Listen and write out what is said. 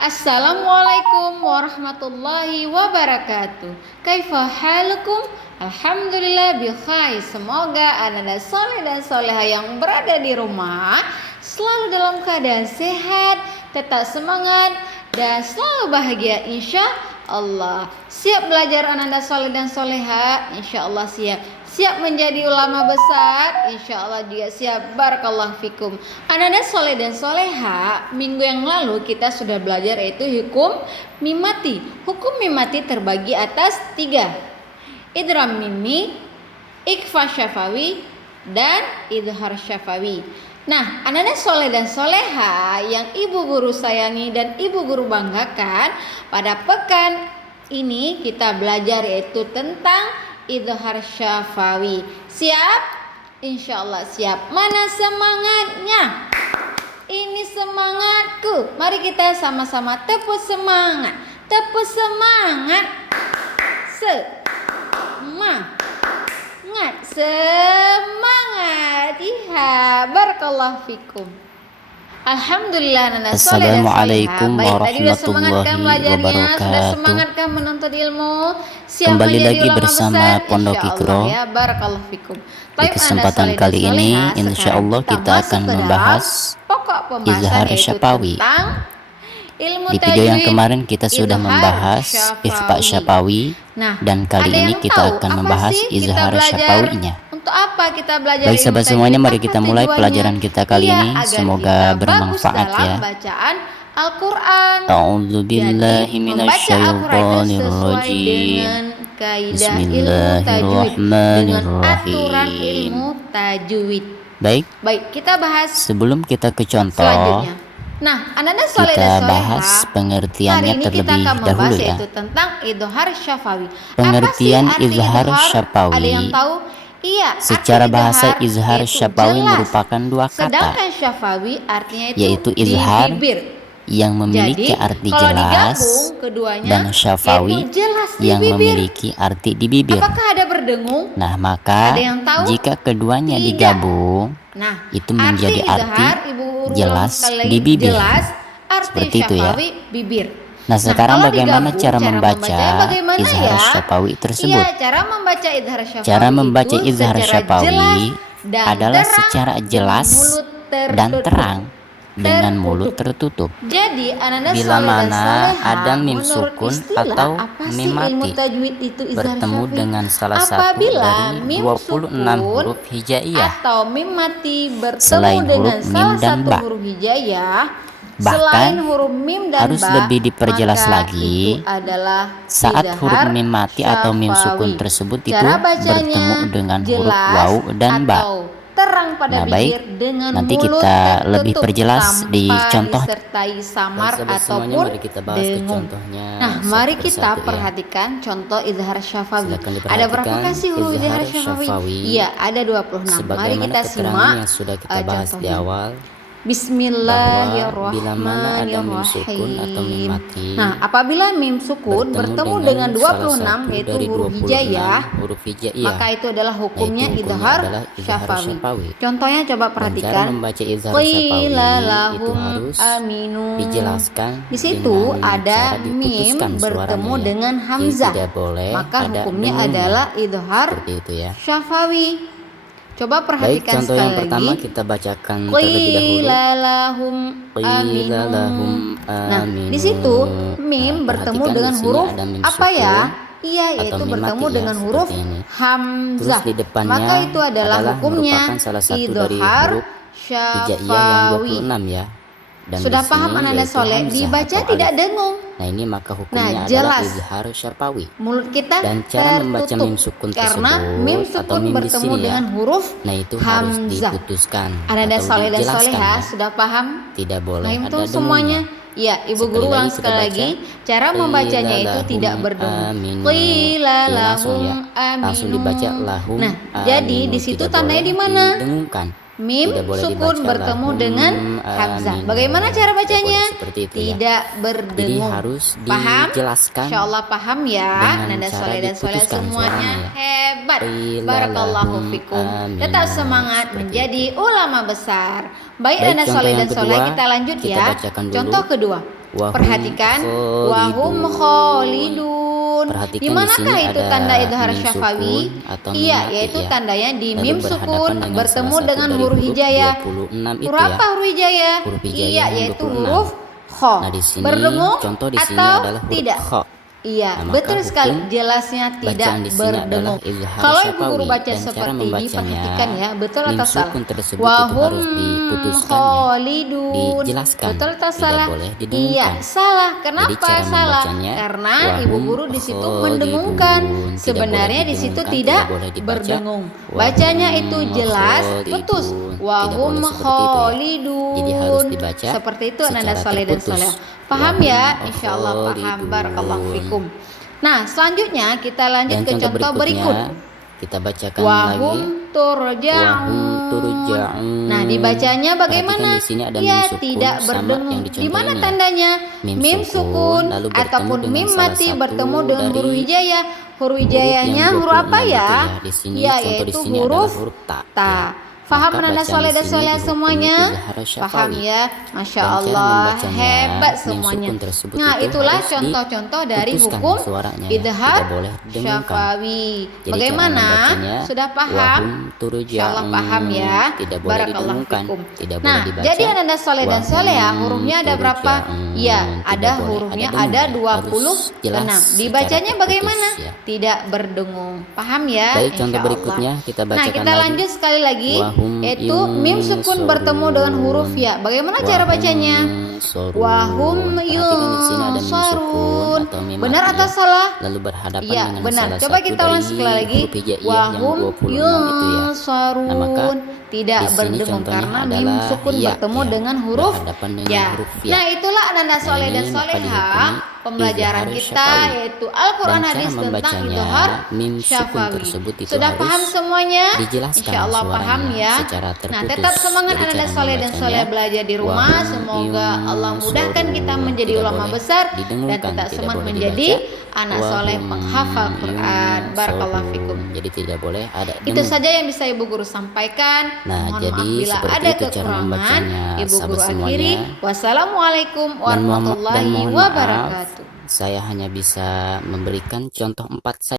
Assalamualaikum warahmatullahi wabarakatuh. Kaifa halukum? Alhamdulillah bi khair. Semoga anak-anak soleh dan soleha yang berada di rumah selalu dalam keadaan sehat, tetap semangat dan selalu bahagia insya Allah. Siap belajar anak-anak soleh dan soleha? Insya Allah siap. Siap menjadi ulama besar? Insya Allah juga siap. Barakallahu fikum. Anak-anak soleh dan soleha, minggu yang lalu kita sudah belajar yaitu hukum mimati. Hukum mimati terbagi atas 3. Idgham mimi, ikhfa syafawi, dan idhar syafawi. Nah, anak-anak soleh dan soleha yang ibu guru sayangi dan ibu guru banggakan, pada pekan ini kita belajar yaitu tentang idhar syafawi. Siap? Insya Allah siap. Mana semangatnya? Ini semangatku. Mari kita sama-sama tepuk semangat. Tepuk semangat. Semangat. Iya, barakallahu fikum. Alhamdulillah anak soleh dan soleha. Baik, tadi sudah semangatkah belajarnya? Sudah semangatkah menuntut ilmu? Siap Kembali menjadi lagi ulama bersama besar? Pondok Insya Iqra. Allah ya, barakallahu fikum. Di kesempatan kali ini insya Allah kita akan membahas pokok pembahasan izhar yaitu syafawi. tentang ilmu Di video yang tajwid, kemarin kita sudah izhar membahas ikhfa syafawi, Nah, dan kali ada ini yang kita tahu akan apa membahas sih kita izhar belajar? syafawinya. Untuk apa kita belajar Baik ilmu sahabat tajwid? semuanya, mari Apa kita mulai tujuannya? pelajaran kita kali Iya, ini. agar Semoga kita bermanfaat bagus dalam ya. bacaan Al-Quran. A'udzu billahi Jadi, membaca Al-Quran itu sesuai dengan kaidah ilmu tajwid, dengan aturan ilmu tajwid. Baik, kita bahas sebelum kita ke contoh, selanjutnya. Nah, anak-anak soleh kita dan soleha, bahas pengertiannya hari ini kita terlebih akan dahulu membahas ya. yaitu tentang idhar syafawi. Pengertian Apa sih arti izhar syafawi? Ada yang tahu? Iya, Secara arti bahasa izhar yaitu syafawi jelas. merupakan 2 kata, Sedangkan syafawi artinya itu yaitu izhar di bibir. yang memiliki Jadi, arti kalau jelas digabung keduanya, dan syafawi yaitu jelas di yang bibir. memiliki arti di bibir. Apakah ada berdengung? Nah, maka Ada yang tahu? jika keduanya Tidak. digabung, Nah, itu menjadi arti izhar, Ibu guru jelas ulang sekali lagi, di bibir. jelas, arti Seperti itu ya. syafawi bibir. Nah, sekarang kalau bagaimana digabung, cara membaca bagaimana izhar ya? syafawi tersebut? Iya, cara membaca izhar syafawi Cara membaca itu izhar secara syafawi jelas dan adalah terang secara jelas mulut dan tertutup. terang dengan mulut tertutup. Jadi, anak-anak Bila soleh dan mana soleha, ada mim menurut sukun istilah, atau apa sih mim ilmu mati tajwid itu izhar bertemu syafawi? dengan salah satu Apabila dari mim 26 sukun huruf hijaiyah atau mim mati bertemu selain dengan huruf mim salah dan satu ba. huruf hijaiyah, Bahkan selain huruf mim dan harus ba, lebih diperjelas maka lagi itu adalah saat huruf izhar mim mati atau mim sukun syafawi. tersebut itu Cara bacanya bertemu dengan huruf jelas waw dan ba. atau terang pada Nah, baik. bibir dengan Nanti mulut kita tertutup lebih perjelas tanpa di contoh. disertai samar Baik, sahabat semuanya, ataupun mari kita bahas ke dengung. contohnya Nah, satu mari persatu kita ya. perhatikan contoh izhar syafawi. Silakan Ada diperhatikan berapa sih huruf izhar izhar syafawi? syafawi. Iya, ada 26. Mari Sebagaimana kita keterangan simak yang sudah kita bahas di contohnya. awal, bahwa bila mana ada mim sukun atau mim Bismillahirrahmanirrahim. mati Nah, apabila mim sukun bertemu dengan 26 yaitu huruf hijaiyah, huruf hijaiyah, maka itu adalah hukumnya yaitu idhar adalah izhar syafawi. Contohnya coba Dan cara perhatikan. membaca izhar Qila syafawi itu lahum harus aminu. dijelaskan Di situ dengan ada cara mim diputuskan bertemu suaranya ya. dengan Jadi hamzah. tidak boleh Maka ada hukumnya dengungnya. adalah idhar Seperti itu ya. syafawi. Coba Baik, perhatikan contoh sekali yang pertama lagi. kita bacakan terlebih dahulu. Qila lahum Qila lahum aminu. Nah, aminu. di situ mim Nah, bertemu perhatikan dengan di sini huruf ada mim apa ya? sukun Iya, atau yaitu mim bertemu mati ya, dengan huruf seperti ini. hamzah. Terus di depannya Maka itu adalah hukumnya merupakan salah satu dari idhar huruf hijaiyah yang syafawi. 26 ya. Dan Sudah di paham sini anak-anak yaitu soleh? hamzah Dibaca atau tidak alif. dengung. Nah, ini maka hukumnya Nah, adalah jelas. izhar syafawi. Mulut kita Dan cara membaca tertutup mim sukun karena tersebut mim atau sukun mim di bertemu sini ya. dengan huruf Nah, itu harus hamzah. diputuskan Anak-anak atau soleh dan dijelaskan soleha ya. sudah paham? Tidak boleh Paham ada tuh dengungnya. semuanya? Ya, Ibu Sekali guru lagi ulang kita sekali baca. lagi. Cara membacanya Qila itu lahum tidak berdengung. aminu. Qila Oke, langsung lahum ya. Langsung aminu. dibaca lahum Nah, jadi aminu. di situ Tidak tandanya boleh di mana? didengungkan. Mim Tidak boleh sukun dibaca bertemu lahum dengan hamzah. aminu. Bagaimana cara Tidak bacanya? boleh seperti itu ya. Tidak Jadi berdengung. harus Paham? dijelaskan Insya Allah paham ya. dengan Nanda cara soleh dan soleh diputuskan semuanya suaranya ya. hebat. Qila Barakallahu lahum fikum. aminu. Tetap semangat Seperti menjadi ulama besar. Baik, Baik, Nanda contoh soleh yang dan soleh kedua, kita lanjut kita ya. bacakan dulu. Contoh kedua. Perhatikan wahum khalidun. Perhatikan Di manakah di sini itu ada tanda idhar mim syafawi? sukun atau mim Iya, mati yaitu ya. tandanya di Lalu mim berhadapan sukun dengan bertemu salah satu dengan dari huruf huruf hijaiyah. 26 itu Huruf ya. apa huruf hijaiyah? Huruf hijaiyah Iya, yang yaitu 26. huruf kha. Nah, di sini Berdengung contoh di sini atau adalah huruf tidak? kha. Iya, Nah, maka betul sekali. hukum Jelasnya tidak bacaan di sini adalah berdengung. izhar Kalau ibu syafawi guru baca dan cara seperti ini, membacanya perhatikan ya, betul mim atau salah? sukun tersebut itu Wahum harus diputuskan ya, khalidun. dijelaskan, Betul atau tidak salah? boleh Iya, didengungkan. salah. Jadi Kenapa cara salah? membacanya Karena wahum ibu guru di situ khalidun, mendengungkan. tidak Sebenarnya boleh di situ didengungkan, tidak boleh dibaca berdengung. wahum Bacanya itu jelas, khalidun, putus. tidak Wahum boleh seperti itu ya. khalidun. Jadi harus dibaca Seperti itu Ananda secara soleh dan terputus. soleh. Paham Wahum ya? Insyaallah paham. khalidun. Barakallahu fikum. Nah, selanjutnya kita lanjut Dan ke contoh contoh berikut. berikutnya kita bacakan lagi. Wahum turja'un. Wahum turja'un. Nah, dibacanya bagaimana? Perhatikan di sini ada Ya, mim sukun tidak sama berdengung. yang Di dicontohin mana ya. tandanya? Mim sukun lalu bertemu ataupun dengan mim salah mati satu bertemu dengan dari huruf hijaiyah. Huruf yang hijaiyahnya huruf apa 26 itu ya? Di sini Ya, contoh di yaitu sini huruf adalah huruf ta. ta. Ya. Faham Maka Ananda bacaan soleh di dan sini soleh dihukumi semuanya? izhar syafawi. Paham ya? Masya Dan cara Allah, membacanya, hebat mim semuanya. sukun tersebut Nah, itu itulah harus contoh-contoh dari diputuskan hukum suaranya ya. idhar Tidak boleh didengungkan. syafawi. Jadi Bagaimana? cara membacanya, Sudah paham? wahum turja'un. Insyaallah paham ya. Tidak boleh Barakallahu didengungkan, fikum. tidak boleh Nah, dibaca. jadi Ananda soleh dan Wahum soleh ya, hurufnya ada berapa? turja'un. Ya, Tidak ada boleh hurufnya dengung ada ya. 26. Harus jelas Dibacanya secara bagaimana? terputus ya. Tidak berdengung. Paham ya? Baik, contoh Insyaallah. berikutnya kita Nah, bacakan kita lagi. lanjut sekali lagi, Wahum yaitu mim sukun bertemu dengan huruf ya. Bagaimana cara bacanya? Wahum Perhatikan di sini ada mim sukun yunsarun. atau mim Benar mati atau ya. salah? Lalu berhadapan Iya, dengan benar. salah Coba satu kita ulang dari sekali lagi. huruf hijaiyah yang Wahum 26 itu ya. yunsarun. Nah, maka tidak di sini berdengung contohnya karena mim adalah sukun ya, bertemu ya, dengan huruf berhadapan dengan ya. huruf ya. Nah, itulah Ananda soleh Nah, dan ini maka soleha dihukumi pembelajaran izhar kita syafawi. yaitu Al-Quran Dan cara hadis tentang membacanya, idhar mim sukun syafawi. tersebut itu Sudah harus paham semuanya? dijelaskan Insyaallah paham suaranya ya. secara Nah, terputus. tetap semangat Jadi Ananda cara soleh dan membacanya, soleh belajar di rumah. wahum Semoga Allah mudahkan yunsarun. kita menjadi Tidak ulama boleh besar dan didengungkan, tetap tidak semangat boleh menjadi dibaca. anak soleh Wahum penghafal Quran. Barakallahu yunsarun. fikum. Jadi tidak boleh ada Itu dengung. saja yang bisa Ibu Guru sampaikan. Nah, Mohon jadi maaf bila seperti ada itu cara kekurangan. membacanya, Ibu sahabat Guru semuanya. akhiri. Wassalamualaikum Dan warahmatullahi mohon maaf, wabarakatuh. saya hanya bisa memberikan contoh 4 saja.